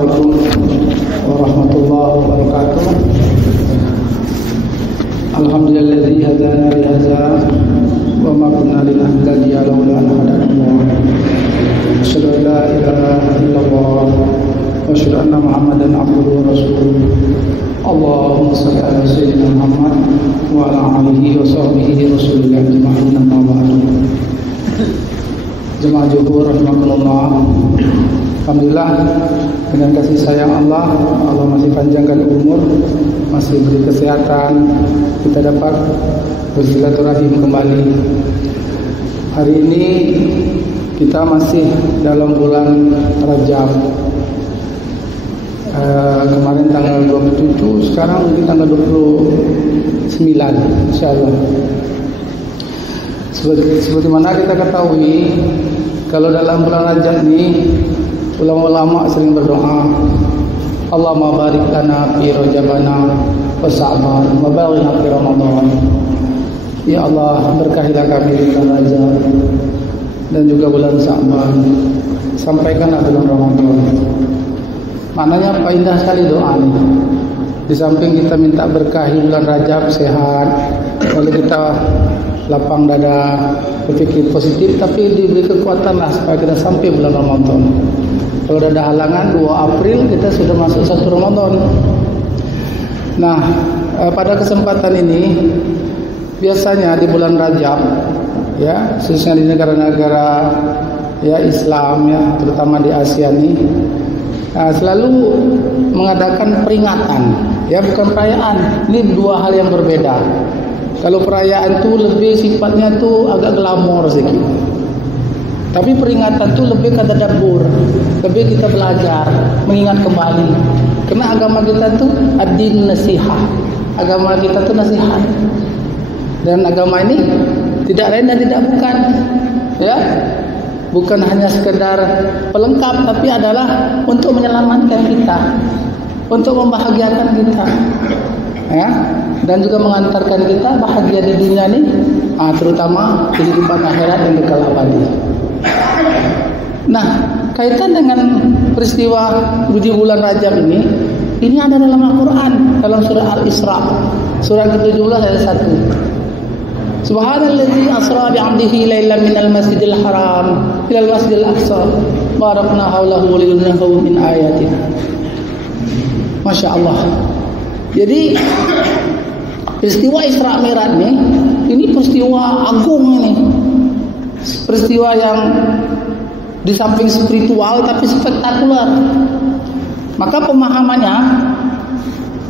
Assalamualaikum warahmatullahi wabarakatuh. Alhamdulillazi hadana li hadza wa ma kunna linahtadiya laula an hadana Allah. Asyhadu an la ilaha illallah wa asyhadu anna Muhammadan abduhu wa rasuluh. Allahumma shalli ala sayyidina Muhammad wa ala alihi wa sahbihi rasulillah ajma'in, amma ba'du. Jemaah Juhur rahimakumullah. Alhamdulillah, dengan kasih sayang Allah masih panjangkan umur, masih beri kesehatan, kita dapat bersilaturahim kembali. Hari ini kita masih dalam bulan Rajab. Kemarin tanggal 27, sekarang mungkin tanggal 29, insyaallah. Seperti mana kita ketahui, kalau dalam bulan Rajab ini ulama-ulama sering berdoa, Allahumma barik lana fi rajabana wa sa'ban wa balighna fi ramadan. Ya Allah, berkahilah kami di bulan Rajab dan juga bulan Sa'ban, sampaikanlah bulan Ramadan. Maknanya apa indah sekali doa ini. Di samping kita minta berkahi bulan Rajab sehat, lalu kita lapang dada, berpikir positif, tapi diberi kekuatan lah supaya kita sampai bulan Ramadan. Kalau ada halangan 2 April kita sudah masuk 1 Ramadan. Nah, pada kesempatan ini biasanya di bulan Rajab, ya, khususnya di negara-negara ya Islam ya, terutama di Asia ini, selalu mengadakan peringatan, ya, bukan perayaan. Ini 2 hal yang berbeda. Kalau perayaan itu lebih sifatnya tuh agak glamor sedikit. Tapi peringatan itu lebih ke tadabbur, lebih kita belajar, mengingat kembali. Karena agama kita itu ad-din nasihah. Agama kita itu nasihat. Dan agama ini tidak lain dan tidak bukan, ya. Bukan hanya sekedar pelengkap, tapi adalah untuk menyelamatkan kita, untuk membahagiakan kita, ya, dan juga mengantarkan kita bahagia di dunia ini, terutama kehidupan akhirat yang kekal abadi. Nah, kaitan dengan peristiwa di bulan Rajab ini ada dalam Al-Quran, dalam surah Al-Isra, surah ke-17 ayat 1. Subhanallazi asra bi'abdihi lailan minal masjidil haram ilal masjidil aqsa barakna haulahu linuriyahu min ayatina. Masya Allah. Jadi peristiwa Isra Mi'raj ini peristiwa agung ini. Peristiwa yang di samping spiritual tapi spektakuler. Maka pemahamannya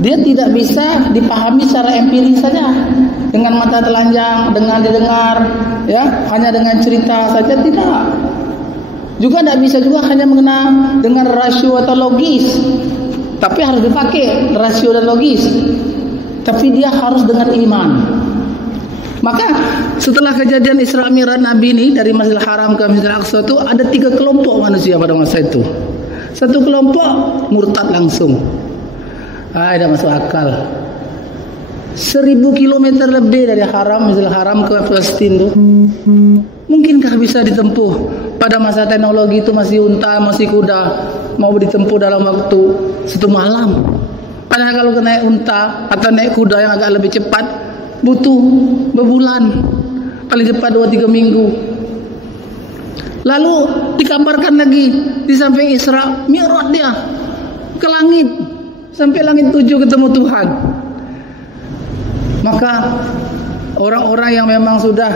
dia tidak bisa dipahami secara empiris saja, dengan mata telanjang, dengan didengar, ya, hanya dengan cerita saja tidak. Juga tidak bisa juga hanya mengenal dengan rasio atau logis. Tapi harus dipakai rasio dan logis. Tapi dia harus dengan iman. Maka setelah kejadian Isra Mi'raj Nabi ini dari Masjidil Haram ke Masjidil Aqsa itu ada 3 kelompok manusia pada masa itu. Satu kelompok murtad langsung. Tidak masuk akal. 1000 kilometer lebih dari Haram, Masjidil Haram ke Palestina itu, mungkinkah bisa ditempuh? Pada masa teknologi itu masih unta, masih kuda, mau ditempuh dalam waktu 1 malam. Padahal kalau naik unta atau naik kuda yang agak lebih cepat butuh berbulan, paling cepat 2-3 minggu. Lalu dikabarkan lagi di samping Isra Mi'raj dia ke langit, sampai langit 7 ketemu Tuhan. Maka orang-orang yang memang sudah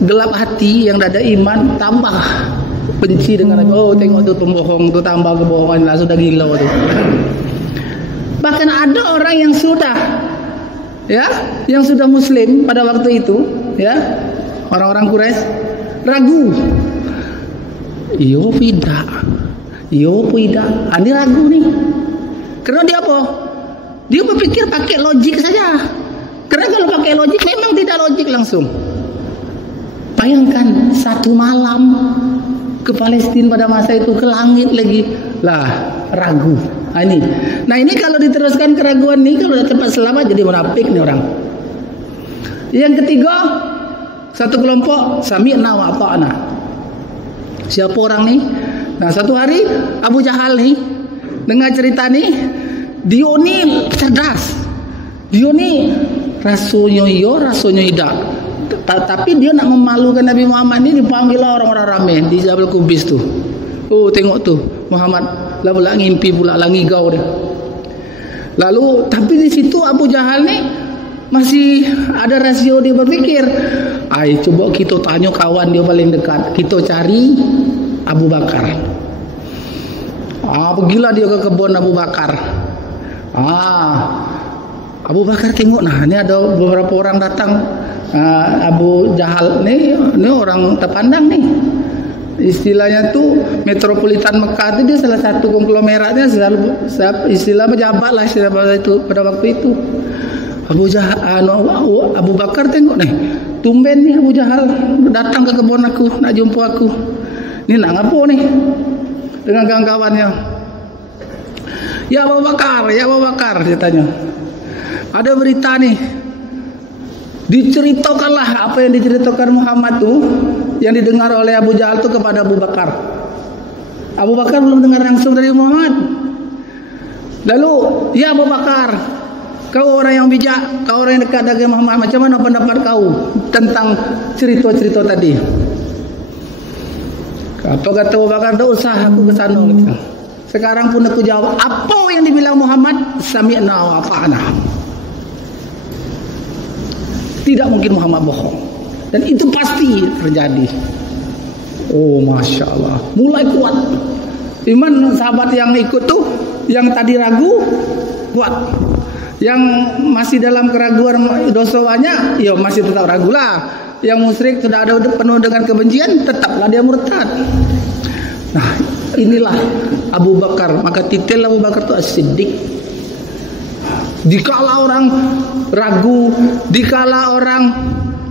gelap hati, yang tidak ada iman, tambah benci dengan tengok tuh pembohong tuh, tambah kebohongan lah, sudah gila tuh. Bahkan ada orang yang sudah, ya, yang sudah Muslim pada waktu itu, ya, orang-orang Quraisy ragu. Yo tidak, ini ragu nih. Karena dia apa? Dia berpikir pakai logik saja. Karena kalau pakai logik memang tidak logik langsung. Bayangkan 1 malam ke Palestina pada masa itu, ke langit lagi, lah ragu. Nah ini kalau diteruskan keraguan nih, kalau udah tempat selamat jadi munafik nih orang. Yang ketiga, satu kelompok sami'na wa ata'na. Siapa orang nih? Nah, satu hari Abu Jahal nih dengar cerita ni, dia ni cerdas. Dia ni rasanya iya, rasanya tidak. Tapi dia nak memalukan Nabi Muhammad ni, dipanggil orang-orang ramai di Jabal Kubis tu. Oh, tengok tu, Muhammad lah pula ngimpi pula lah ngigau dia. Lalu tapi di situ Abu Jahal ni masih ada rasio, dia berpikir, coba kita tanya kawan dia paling dekat, kita cari Abu Bakar. Pergilah dia ke kebun Abu Bakar. Abu Bakar tengok, nah ini ada beberapa orang datang. Abu Jahal ni orang terpandang nih. Istilahnya tuh metropolitan Mekah itu dia salah satu konglomeratnya, istilah pejabat lah istilah itu pada waktu itu. Abu Bakar tengok nih, tumben nih Abu Jahal datang ke kebun aku, nak jumpa aku. Ini nak ngapo nih dengan kawan-kawannya. Ya Abu Bakar, dia tanya. Ada berita nih, diceritakanlah apa yang diceritakan Muhammad tuh, yang didengar oleh Abu Jahal tuh kepada Abu Bakar. Abu Bakar belum dengar langsung dari Muhammad. Lalu, ya Abu Bakar, kau orang yang bijak, kau orang yang dekat dengan Muhammad, macam mana pendapat kau tentang cerita-cerita tadi? Apa kata Abu Bakar? Tak usah aku ke sana. Sekarang pun aku jawab, apa yang dibilang Muhammad? Sami'na wa ata'na. Tidak mungkin Muhammad bohong, dan itu pasti terjadi. Oh, Masya Allah, mulai kuat iman sahabat yang ikut tuh. Yang tadi ragu kuat, yang masih dalam keraguan dosa-nya ya masih tetap ragu lah. Yang musyrik sudah ada penuh dengan kebencian, tetaplah dia murtad. Nah, inilah Abu Bakar. Maka titel Abu Bakar itu as-siddiq. Dikala orang ragu, dikala orang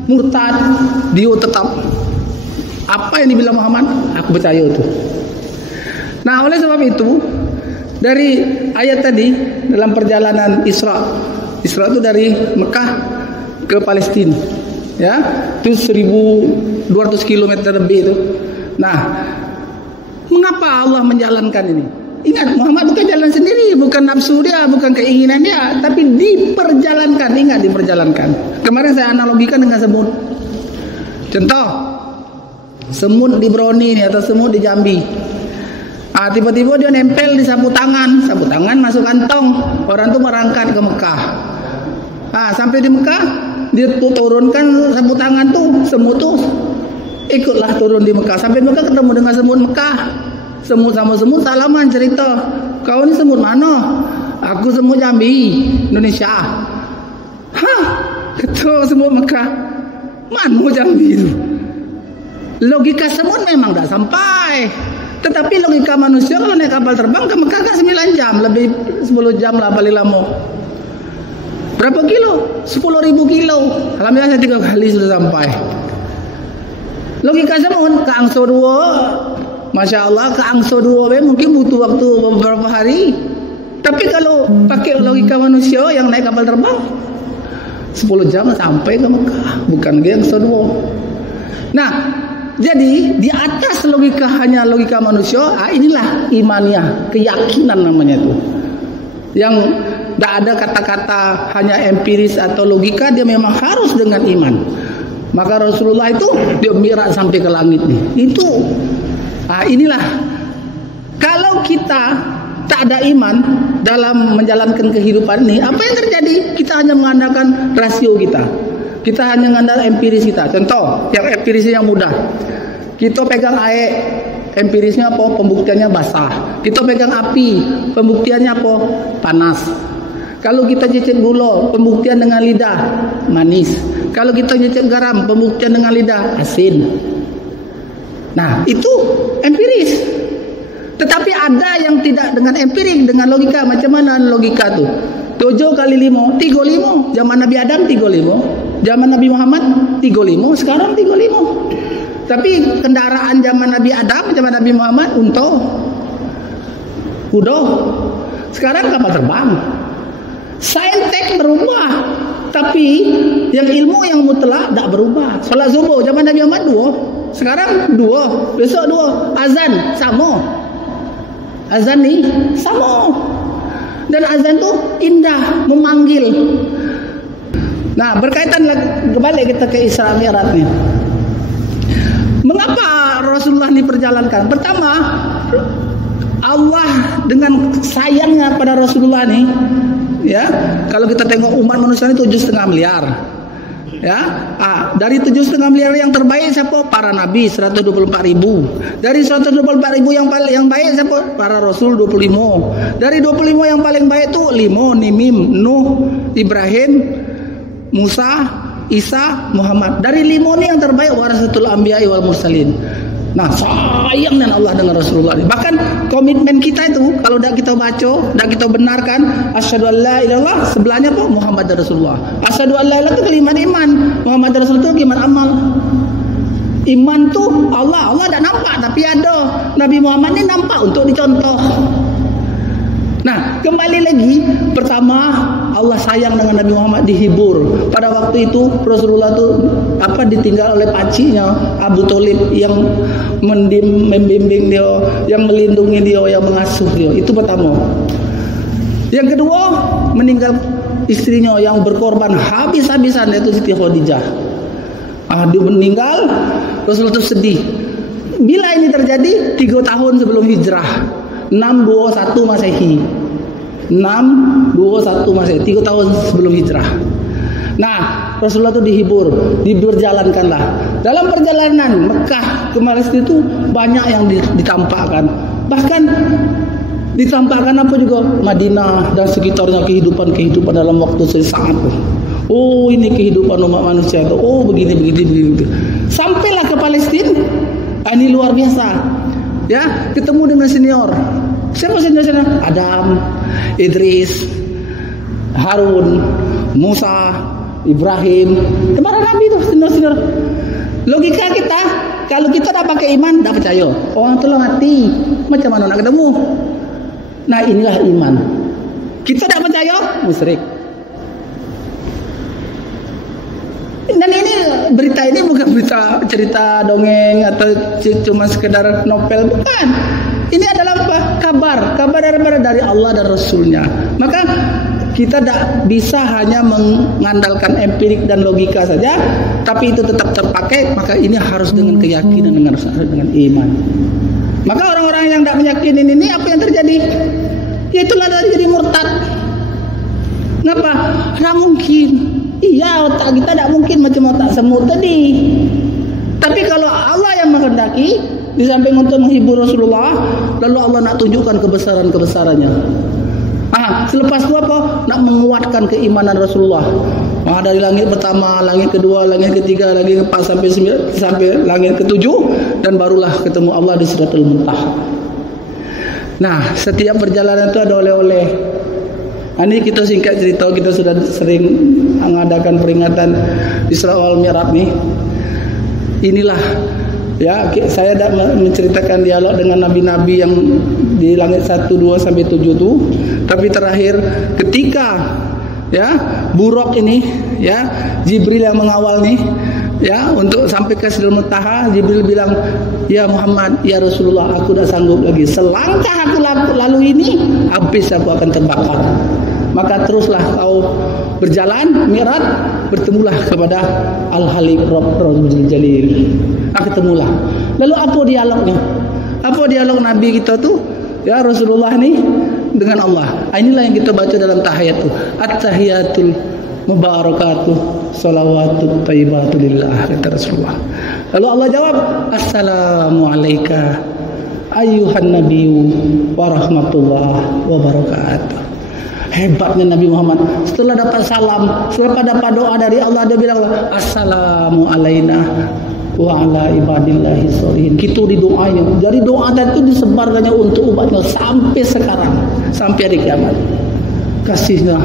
murtad, dia tetap apa yang dibilang Muhammad, aku percaya itu. Nah, oleh sebab itu, dari ayat tadi dalam perjalanan Isra itu dari Mekah ke Palestina, ya, itu 1200 km lebih itu. Nah, mengapa Allah menjalankan ini? Ingat, Muhammad bukan jalan sendiri, bukan nafsu dia, bukan keinginan dia, tapi diperjalankan. Ingat, diperjalankan. Kemarin saya analogikan dengan semut. Contoh, semut di Broni ini atau semut di Jambi. Tiba-tiba dia nempel di sapu tangan masuk kantong. Orang tuh berangkat ke Mekah. Sampai di Mekah, dia turunkan sapu tangan tuh, semut tuh ikutlah turun di Mekah. Sampai Mekah ketemu dengan semut Mekah. Semut sama semut salaman cerita. Kau ni semut mana? Aku semut Jambi, Indonesia. Kata semut Mekah, mana Jambi itu? Logika semut memang tak sampai. Tetapi logika manusia kalau naik kapal terbang ke Mekah kan 9 jam, lebih 10 jam lah paling lama. Berapa kilo? 10.000 kilo. Alhamdulillah saya 3 kali sudah sampai. Logika semut ke Angso 2, Masya Allah, ke Angso 2 mungkin butuh waktu beberapa hari. Tapi kalau pakai logika manusia yang naik kapal terbang 10 jam sampai ke Mekah, bukan ke Angso 2. Nah, jadi di atas logika, hanya logika manusia, inilah imaniyah, keyakinan namanya itu. Yang tidak ada kata-kata hanya empiris atau logika, dia memang harus dengan iman. Maka Rasulullah itu dia mi'raj sampai ke langit nih. Itu inilah, kalau kita tak ada iman dalam menjalankan kehidupan ini, apa yang terjadi? Kita hanya mengandalkan rasio kita. Kita hanya mengandalkan empiris kita. Contoh, yang empirisnya yang mudah. Kita pegang air, empirisnya apa? Pembuktiannya basah. Kita pegang api, pembuktiannya apa? Panas. Kalau kita cicip gula, pembuktian dengan lidah manis. Kalau kita cicip garam, pembuktian dengan lidah asin. Nah, itu empiris. Tetapi ada yang tidak dengan empirik, dengan logika. Macam mana logika tuh? 7 kali 5, 35. Zaman Nabi Adam 35. Zaman Nabi Muhammad 35. Sekarang 35. Tapi kendaraan zaman Nabi Adam, zaman Nabi Muhammad unta, kuda. Sekarang kapal terbang. Saintek berubah, tapi yang ilmu yang mutlak tak berubah. Salat subuh zaman Nabi Muhammad 2, sekarang 2, besok 2. Azan sama. Azan nih sama. Dan azan tuh indah, memanggil. Nah, berkaitan kembali kita ke Isra Mi'raj nih. Mengapa Rasulullah diperjalankan? Pertama, Allah dengan sayangnya pada Rasulullah nih, ya. Kalau kita tengok umat manusia ini 7,5 miliar. Ya, dari 7,5 miliar yang terbaik siapa? Para nabi 124.000. Dari 124.000 yang baik siapa? Para rasul 25. Dari 25 yang paling baik itu 5, Nimim, Nuh, Ibrahim, Musa, Isa, Muhammad. Dari 5 ini yang terbaik warasatul anbiya'i wal mursalin. Nah, sayangnya Allah dengan Rasulullah. Bahkan komitmen kita itu kalau tidak kita baca, tidak kita benarkan, asyhadu an la ilaha illallah, sebelahnya apa? Muhammad Rasulullah. Asyhadu an la ilaha itu kalimat iman. Muhammad Rasulullah itu kalimat amal. Iman tuh Allah tidak nampak tapi ada. Nabi Muhammad ini nampak untuk dicontoh. Nah, kembali lagi, pertama Allah sayang dengan Nabi Muhammad, dihibur. Pada waktu itu Rasulullah itu ditinggal oleh pacinya Abu Thalib yang membimbing dia, yang melindungi dia, yang mengasuh dia. Itu pertama. Yang kedua, meninggal istrinya yang berkorban habis-habisan, yaitu Siti Khadijah. Dia meninggal, Rasulullah itu sedih. Bila ini terjadi 3 tahun sebelum hijrah, 621 Masehi. 621 Masehi, 3 tahun sebelum hijrah. Nah, Rasulullah itu dihibur, diberjalankanlah. Dalam perjalanan Mekah ke Palestina itu banyak yang ditampakkan. Bahkan ditampakkan apa juga Madinah dan sekitarnya, kehidupan dalam waktu sesaat. Oh, ini kehidupan umat manusia itu. Oh, begini. Sampailah ke Palestina. Ini luar biasa. Ya, ketemu dengan senior. Siapa senior? Adam, Idris, Harun, Musa, Ibrahim. Para nabi itu senior. Logika kita, kalau kita tak pakai iman, tak percaya. Orang tolong hati, macam mana nak ketemu? Nah, inilah iman. Kita tak percaya, musyrik. Dan ini berita ini bukan berita cerita dongeng atau cuma sekedar novel, bukan. Ini adalah apa? Kabar dari Allah dan Rasulnya. Maka kita tidak bisa hanya mengandalkan empirik dan logika saja, tapi itu tetap terpakai. Maka ini harus dengan keyakinan, dengan iman. Maka orang-orang yang tidak meyakini ini apa yang terjadi? Yaitulah jadi murtad. Kenapa? Tidak mungkin. Iya, otak kita tidak mungkin macam otak semut tadi. Tapi kalau Allah yang menghendaki, di samping untuk menghibur Rasulullah, lalu Allah nak tunjukkan kebesarannya. Selepas itu apa? Nak menguatkan keimanan Rasulullah. Dari langit pertama, langit kedua, langit ketiga, langit keempat sampai langit ketujuh, dan barulah ketemu Allah di Sidratul Muntaha. Nah, setiap perjalanan itu ada oleh-oleh. Ini kita singkat cerita, kita sudah sering mengadakan peringatan Isra wal Mi'raj nih. Inilah ya, saya tidak menceritakan dialog dengan nabi-nabi yang di langit 1, 2 sampai 7 itu, tapi terakhir ketika ya Buraq ini ya, Jibril yang mengawal nih ya untuk sampai ke Sidratul Muntaha. Jibril bilang, "Ya Muhammad, ya Rasulullah, aku tidak sanggup lagi. Selangkah aku lalu ini, habis aku akan terbakar." Maka teruslah kau berjalan Mi'raj, bertemulah kepada Al-Halim Rabbul Jalil. Ketemulah. Lalu apa dialognya? Apa dialog Nabi kita tuh? Ya Rasulullah ini dengan Allah. Inilah yang kita baca dalam tahiyat tuh. At-tahiyatul mubarakatuh salawatut thayyibatu lillah, kata Rasulullah. Lalu Allah jawab, "Assalamu alayka ayyuhan nabiyyu wa rahmatullah wa barakatuh." Hebatnya Nabi Muhammad. Setelah dapat salam, setelah dapat doa dari Allah, dia bilang, "Assalamu alaina wa ala ibadillahi sholihin." Kita didoanya. Jadi doa itu disebarkannya untuk umatnya sampai sekarang, sampai hari kiamat. Kasihnya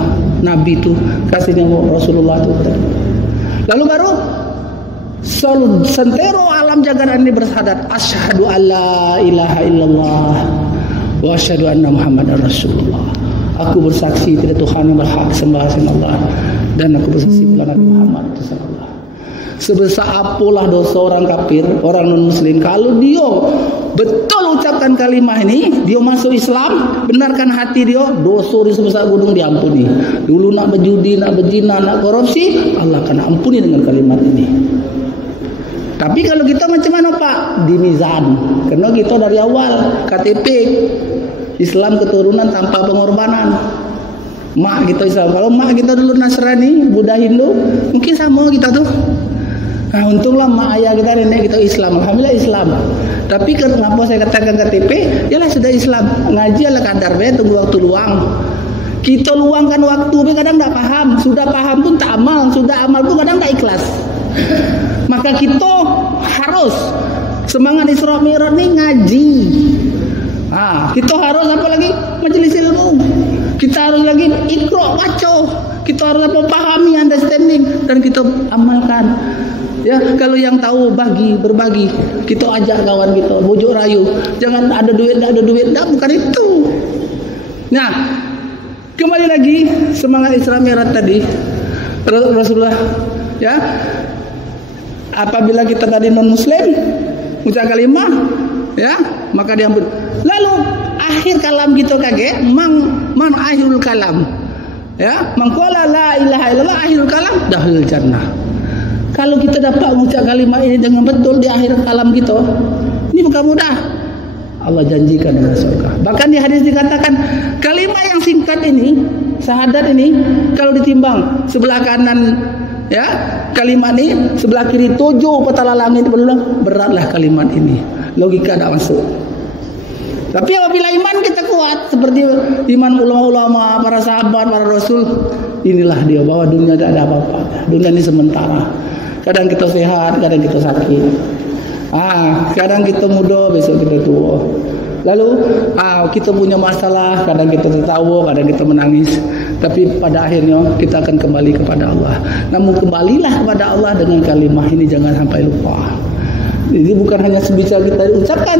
Nabi itu, kasihnya Rasulullah itu. Lalu baru sentero alam jagat ini bersyahadat, asyhadu alla ilaha illallah wa asyhadu anna muhammadar rasulullah. Aku bersaksi tidak Tuhan yang berhak disembah selain Allah, dan aku bersaksi pula Nabi Muhammad sallallahu. Sebesar apalah dosa orang kafir, orang non muslim, kalau dia betul ucapkan kalimah ini, dia masuk Islam, benarkan hati dia, dosa di sebesar gunung diampuni. Dulu nak berjudi, nak berzina, nak korupsi, Allah akan ampuni dengan kalimat ini. Tapi kalau kita macam mana Pak? Di mizan. Karena kita dari awal KTP Islam keturunan tanpa pengorbanan. Mak kita Islam. Kalau mak kita dulu Nasrani, Buddha, Hindu, mungkin sama kita tuh. Nah, untunglah mak ayah kita, nenek kita Islam. Alhamdulillah Islam. Tapi kenapa saya katakan KTP? Yalah sudah Islam. Ngaji ala kadar be, tunggu waktu luang. Kita luangkan waktu, be kadang tak paham. Sudah paham pun tak amal, sudah amal pun kadang tak ikhlas. Maka kita harus semangat Isra Mi'raj ni ngaji. Kita harus apa lagi? Majelis ilmu. Kita harus lagi ikra baca. Kita harus apa? Pahami, understanding, dan kita amalkan. Ya, kalau yang tahu berbagi. Kita ajak kawan kita, bujuk rayu. Jangan ada duit, bukan itu. Nah, kembali lagi semangat Isra Mi'raj tadi. Rasulullah, ya. Apabila kita tadi non muslim ucap kalimah, ya, maka diampun. Lalu akhir kalam kita kage man akhirul kalam, ya, mangkola la ilaha illallah akhirul kalam dahul jannah. Kalau kita dapat mengucap kalimat ini dengan betul di akhir kalam kita, ini bukan mudah. Allah janjikan dengan surga. Bahkan di hadis dikatakan kalimat yang singkat ini, syahadat ini, kalau ditimbang sebelah kanan, ya, kalimat ini, sebelah kiri 7 petala langit, beratlah kalimat ini. Logika tak masuk. Tapi apabila iman kita kuat, seperti iman ulama-ulama, para sahabat, para rasul, inilah dia bahwa dunia tidak ada apa-apa. Dunia ini sementara. Kadang kita sehat, kadang kita sakit. Kadang kita muda, besok kita tua. Lalu kita punya masalah, kadang kita tertawa, kadang kita menangis. Tapi pada akhirnya kita akan kembali kepada Allah. Namun kembalilah kepada Allah dengan kalimah ini, jangan sampai lupa. Jadi bukan hanya sebicara kita ucapkan,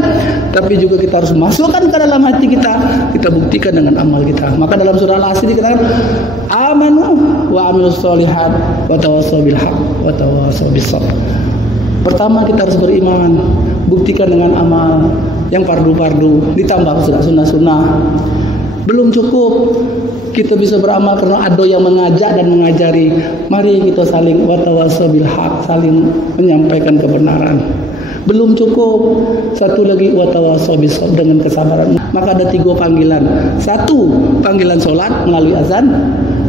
tapi juga kita harus masukkan ke dalam hati kita. Kita buktikan dengan amal kita. Maka dalam surah Al-Asr dikatakan, amanu wa amilus solihat wa tawassaw bil haq wa tawassaw bis sabr. Pertama kita harus beriman, buktikan dengan amal yang fardu-fardu, ditambah sunnah-sunnah. Belum cukup kita bisa beramal karena ada yang mengajak dan mengajari. Mari kita saling watawassaw bil haq, saling menyampaikan kebenaran. Belum cukup, satu lagi watawassaw bis sabr, dengan kesabaran. Maka ada 3 panggilan. 1, panggilan solat melalui azan.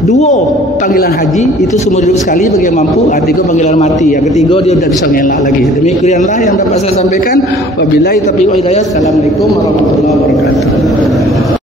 2, panggilan haji, itu seumur hidup sekali bagi yang mampu. 3, panggilan mati. Yang ketiga dia tidak bisa ngelak lagi. Demikianlah yang dapat saya sampaikan. Wabillahi taufiq wal hidayah. Assalamualaikum warahmatullahi wabarakatuh.